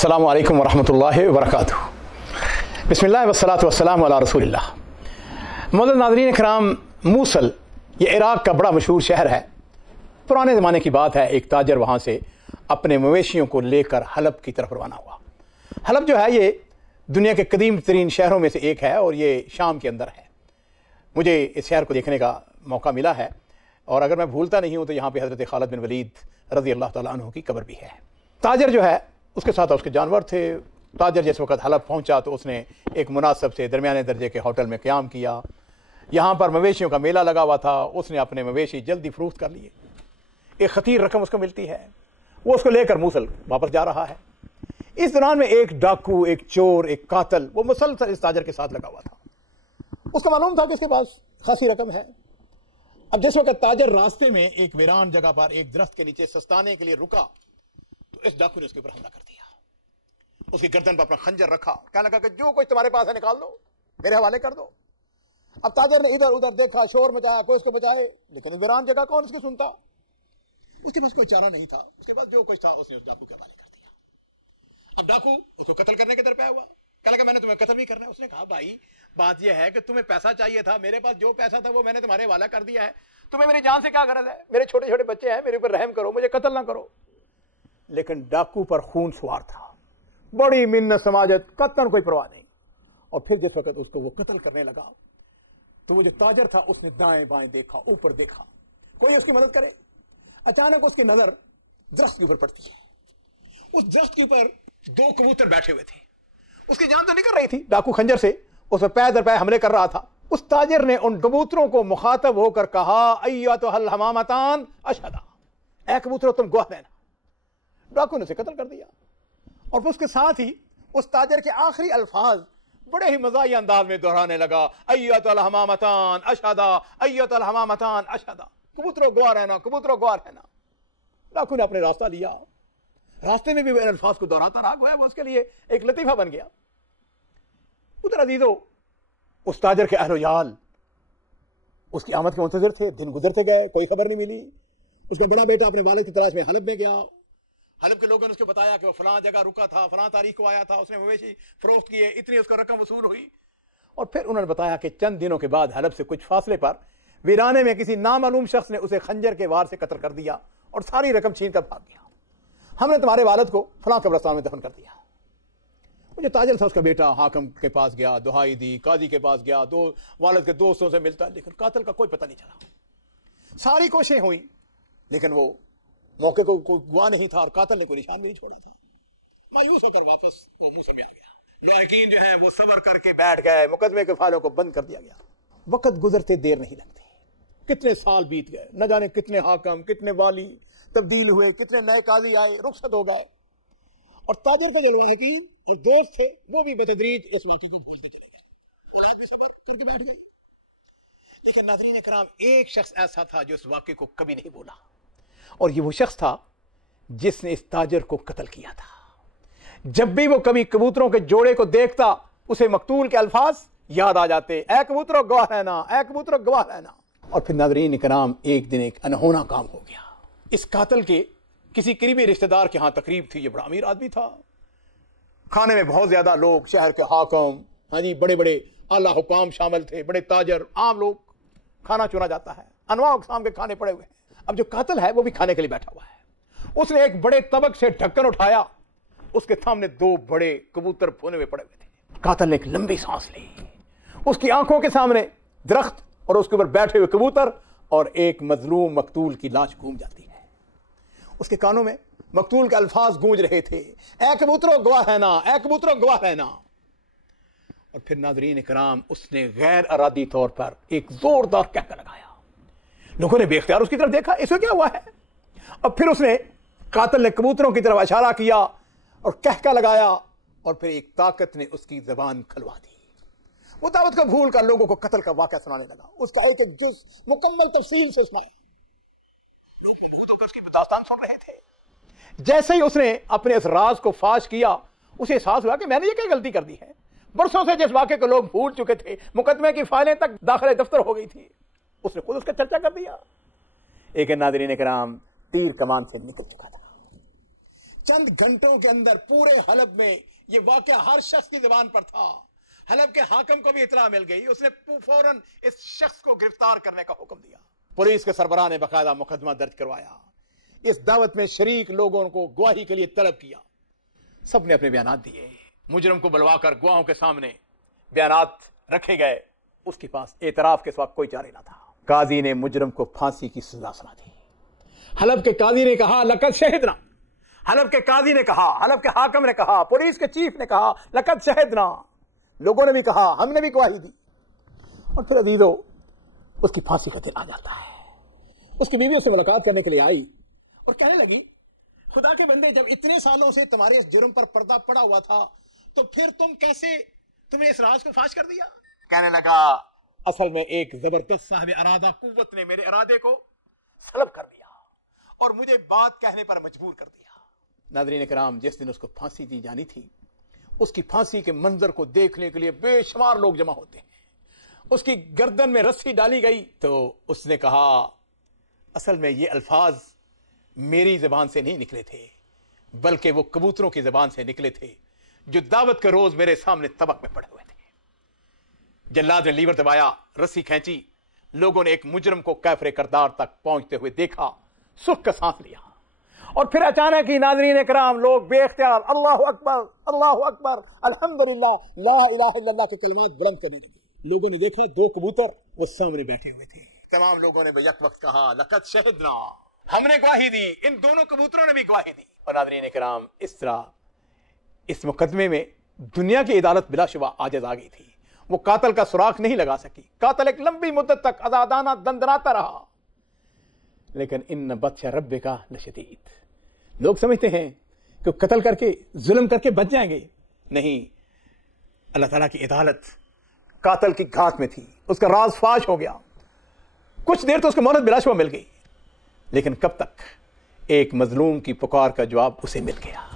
अस्सलामु अलैकुम वरहमतुल्लाहि वबरकातुहू। बिस्मिल्लाह वस्सलातु वस्सलामु अला रसूलिल्लाह। मोअज़्ज़ज़ नाज़रीन किराम, मूसल ये इराक़ का बड़ा मशहूर शहर है। पुराने ज़माने की बात है, एक ताजर वहाँ से अपने मवेशियों को लेकर हलब की तरफ रवाना हुआ। हलब जो है ये दुनिया के कदीम तरीन शहरों में से एक है और ये शाम के अंदर है। मुझे इस शहर को देखने का मौका मिला है और अगर मैं भूलता नहीं हूँ तो यहाँ पे हज़रत खालिद बिन वलीद रज़ी अल्लाह तआला अन्हु की कब्र भी है। ताजर जो है उसके साथ उसके जानवर थे। ताजर जिस वक्त हलब पहुँचा तो उसने एक मुनासिब से दरमियाने दर्जे के होटल में क़याम किया। यहाँ पर मवेशियों का मेला लगा हुआ था। उसने अपने मवेशी जल्दी फ़रोख्त कर लिए। एक ख़तीर रकम उसको मिलती है, वो उसको लेकर मूसल वापस जा रहा है। इस दौरान में एक डाकू, एक चोर, एक कातल वो मुसलसल इस ताजर के साथ लगा हुआ था। उसको मालूम था कि इसके पास खासी रकम है। अब जिस वक्त ताजर रास्ते में एक वीरान जगह पर एक दरख्त के नीचे सस्ताने के लिए रुका तो इस डाकू ने उसके ऊपर हमला कर दिया। उसकी गर्दन पर अपना खंजर रखा, कहने लगा कि जो कुछ तुम्हारे पास है निकाल दो, मेरे हवाले कर दो। अब ताजर ने इधर उधर देखा, शोर मचाया, कोई उसको बचाए, लेकिन वीरान जगह कौन उसकी सुनता। उसके पास कोई चारा नहीं था। उसके पास जो कुछ था उसने उस डाकू के हवाले कर दिया। अब डाकू उसको कत्ल करने के दर पे हुआ। कहने लगा मैंने तुम्हें कत्ल नहीं करना है। उसने कहा भाई बात यह है कि तुम्हें पैसा चाहिए था, मेरे पास जो पैसा था वो मैंने तुम्हारे हवाला कर दिया है। तुम्हें मेरी जान से क्या गरज है? मेरे छोटे छोटे बच्चे हैं, मेरे ऊपर रहम करो, मुझे कत्ल ना करो। लेकिन डाकू पर खून सवार था, बड़ी मिन्नत समाजत, कत्ल कोई परवाह नहीं। और फिर जिस वक्त उसको वो कत्ल करने लगा तो वो जो ताजर था उसने दाएं बाएं देखा, ऊपर देखा, कोई उसकी मदद करे। अचानक उसकी नजर दरख्त के ऊपर पड़ती है। उस दरख्त के ऊपर दो कबूतर बैठे हुए थे। उसकी जान तो निकल रही थी। डाकू खंजर से उस पर पैर दर पैर हमले कर रहा था। उस ताजर ने उन कबूतरों को मुखातब होकर कहा, अय्यतुहल हमामतान अशहदा, ऐ कबूतरों तुम गवाह रहना। डाकू ने उसे कत्ल कर दिया। और उसके साथ ही उस ताजर के आखिरी अल्फाज बड़े ही मज़ाही अंदाज में दोहराने लगा, अय्यतुल हमामतान अशहदा, अय्यतुल हमामतान अशहदा, कबूतरों गवाह रहना, कबूतरों गवाह रहना। डाकू ने अपने रास्ता लिया। रास्ते में भी इन अल्फाज को दोहराता रहा, गोया वो उसके लिए एक लतीफा बन गया। उधर अजीजों, उस ताजर के अहलोयाल उसकी आमद के मुंतज़िर थे। दिन गुजरते गए, कोई खबर नहीं मिली। उसका बड़ा बेटा अपने वालिद की तलाश में हलब में गया। हलब के लोगों ने उसको बताया कि वो फलां जगह रुका था, फलां तारीख को आया था, उसने मवेशी फरोख्त किए, इतनी उसका रकम वसूल हुई। और फिर उन्होंने बताया कि चंद दिनों के बाद हलब से कुछ फासले पर वीराने में किसी नामालूम शख्स ने उसे खंजर के वार से कत्ल कर दिया और सारी रकम छीन कर भाग गया। हमने तुम्हारे वालिद को फलां कब्रिस्तान में दफन कर दिया। वो जो ताजर था उसका बेटा हाकिम के पास गया, दुहाई दी, काजी के पास गया, दो वालिद के दोस्तों से मिलता, लेकिन कातिल का कोई पता नहीं चला। सारी कोशिशें हुई लेकिन वो मौके को कोई गवाह नहीं था और कातिल ने कोई निशान नहीं छोड़ा था। मायूस होकर वापस वो मूसल में आ गया। लायकीन जो है वो सबर करके बैठ गए। मुकदमे के फाइलों को बंद कर दिया गया। वक्त गुजरते देर नहीं लगती। कितने साल बीत गए, न जाने कितने हाकिम, कितने वाली तब्दील हुए, कितने नए काजी आए, रुखसत हो गए। और ताजर का जो लायकीन जो दोस्त थे वो भी बतदरीज इस वाक़े को भूलते चले गए। औलाद भी सबर करके बैठ गई। लेकिन नाज़रीन इकराम, एक शख्स ऐसा था जो इस वाक़े को कभी नहीं भूला और ये वो शख्स था जिसने इस ताजर को कत्ल किया था। जब भी वो कभी कबूतरों के जोड़े को देखता उसे मकतूल के अल्फाज याद आ जाते, ऐ कबूतरों गवाह रहना, ऐ कबूतरों गवाह रहना। और फिर नाज़रीन इकराम, एक दिन एक अनहोना काम हो गया। इस कातिल के किसी करीबी रिश्तेदार के यहां तकरीब थी। ये बड़ा अमीर आदमी था। खाने में बहुत ज्यादा लोग, शहर के हाकिम, हाँ जी, बड़े बड़े आला हुकाम शामिल थे, बड़े ताजर, आम लोग। खाना चुना जाता है, अनवा अक़साम के खाने पड़े हुए हैं। अब जो कातिल है वो भी खाने के लिए बैठा हुआ है। उसने एक बड़े तबक से ढक्कन उठाया, उसके सामने दो बड़े कबूतर भुने हुए पड़े हुए थे। कातिल ने एक लंबी सांस ली। उसकी आंखों के सामने दरख्त और उसके ऊपर बैठे हुए कबूतर और एक मजलूम मकतूल की लाश घूम जाती है। उसके कानों में मकतूल के अल्फाज गूंज रहे थे, ऐ कबूतरों गवाह रहना, ऐ कबूतरों गवाह रहना। और फिर नाज़रीन इकराम, उसने गैर अरादी तौर पर एक जोरदार कहका लगाया। लोगों ने बेख्तियार उसकी तरफ देखा, इसमें क्या हुआ है। और फिर उसने, कातिल ने कबूतरों की तरफ इशारा किया और कहका लगाया और फिर एक ताकत ने उसकी जबान खलवा दी। वो दावत का भूल कर लोगों को कत्ल का वाक़या सुनाने लगा। उसका एक एक जुज़ मुकम्मल तफसील से सुनाया। लोग मबहूत होकर उसकी दास्तान सुन रहे थे। जैसे ही उसने अपने इस राज को फाश किया, उसे एहसास हुआ कि मैंने ये क्या गलती कर दी है। बरसों से जिस वाक़े को लोग भूल चुके थे, मुकदमे की फाइलें तक दाखिले दफ्तर हो गई थी, उसने खुद उसका चर्चा कर दिया। एक नाज़रीन किराम, तीर कमान से निकल चुका था। चंद घंटों के अंदर पूरे हलब में ये वाकया हर शख्स की जुबान पर था। हलब के हाकिम को भी इतला मिल गई, उसने फौरन इस शख्स को गिरफ्तार करने का हुक्म दिया। पुलिस के सरबराह ने बाकायदा मुकदमा दर्ज करवाया। इस दावत में शरीक लोगों को गवाही के लिए तलब किया। सब ने अपने बयानात दिए। मुजरम को बुलवाकर गवाहों के सामने बयानात रखे गए। उसके पास एतराफ के साथ कोई चारे न था। काजी ने मुजरम को फांसी की सजा सुना दी। हलब के काजी ने कहा लकद शहिदना, हलब के काजी ने कहा, हलब के हाकिम ने कहा, पुलिस के चीफ ने कहा लकद शहिदना, लोगों ने भी कहा, हमने भी गवाही दी। और फिर अजीजों, उसकी फांसी का दिन आ जाता है। उसकी बीवी उससे मुलाकात करने के लिए आई और कहने लगी, खुदा के बंदे, जब इतने सालों से तुम्हारे इस जुर्म पर पर्दा पड़ा हुआ था तो फिर तुमने इस राज को फाश कर दिया? कहने लगा, असल में एक जबरदस्त साहिब इरादा कुव्वत ने मेरे इरादे को सलब कर दिया और मुझे बात कहने पर मजबूर कर दिया। नाज़रीन किराम, जिस दिन उसको फांसी दी जानी थी, उसकी फांसी के मंजर को देखने के लिए बेशुमार लोग जमा होते हैं। उसकी गर्दन में रस्सी डाली गई तो उसने कहा, असल में ये अल्फाज मेरी जबान से नहीं निकले थे, बल्कि वो कबूतरों की जबान से निकले थे जो दावत के रोज मेरे सामने तबक में पड़े हुए थे। जल्लाद ने लीवर दबाया, रस्सी खींची। लोगों ने एक मुजरम को कैफरे करदार तक पहुंचते हुए देखा, सुख का सांस लिया और फिर अचानक ही नाज़रीन किराम लोग बेख्तियार अल्लाहु अकबर अल्हम्दुलिल्लाह ला इलाहा इल्लल्लाह के कलिमात बुलंद करने लगे। लोगों ने देखा दो कबूतर वो सामने बैठे हुए थे। तमाम लोगों ने बेयक वक्त कहा लकद शहिदना, हमने गवाही दी, इन दोनों कबूतरों ने भी गवाही दी। और नाज़रीन किराम, इस तरह इस मुकदमे में दुनिया की अदालत बिलाशुबा आजिज़ आ गई थी। वो कातिल का सुराख नहीं लगा सकी। कातिल एक लंबी मुद्दत तक आजादाना दंदनाता रहा। लेकिन इन बत्श रब्बिका लशदीद, लोग समझते हैं कि कत्ल करके जुल्म करके बच जाएंगे। नहीं, अल्लाह ताला की अदालत कातिल की घात में थी। उसका राज फाश हो गया। कुछ देर तो उसको मोहलत बिलाशुबा मिल गई, लेकिन कब तक? एक मजलूम की पुकार का जवाब उसे मिल गया।